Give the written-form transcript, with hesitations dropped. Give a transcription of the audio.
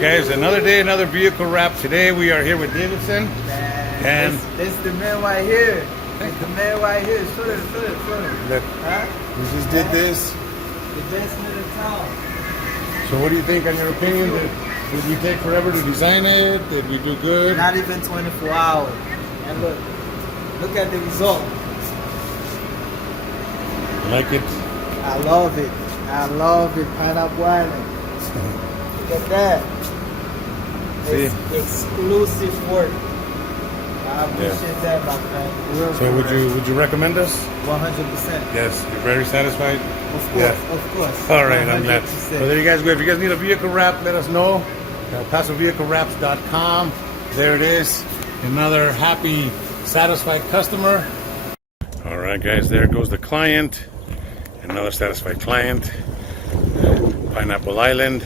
Guys, another day, another vehicle wrap. Today we are here with Davidson. Man, this the man right here. It's the man right here. Show it. Look, Huh? we just did this. The best man in town. So what do you think, on your opinion? Did we take forever to design it? Did we do good? Not even 24 hours. And look at the result. Like it? I love it. Pineapple Island. Look at that. It's exclusive work. I appreciate that, my friend. So would you recommend us? 100%. Yes, you're very satisfied? Of course. All right, I'm glad. 100%. So there you guys go. If you guys need a vehicle wrap, let us know. PasoVehicleWraps.com. There it is. Another happy, satisfied customer. All right, guys, there goes the client. Another satisfied client. Pineapple Island.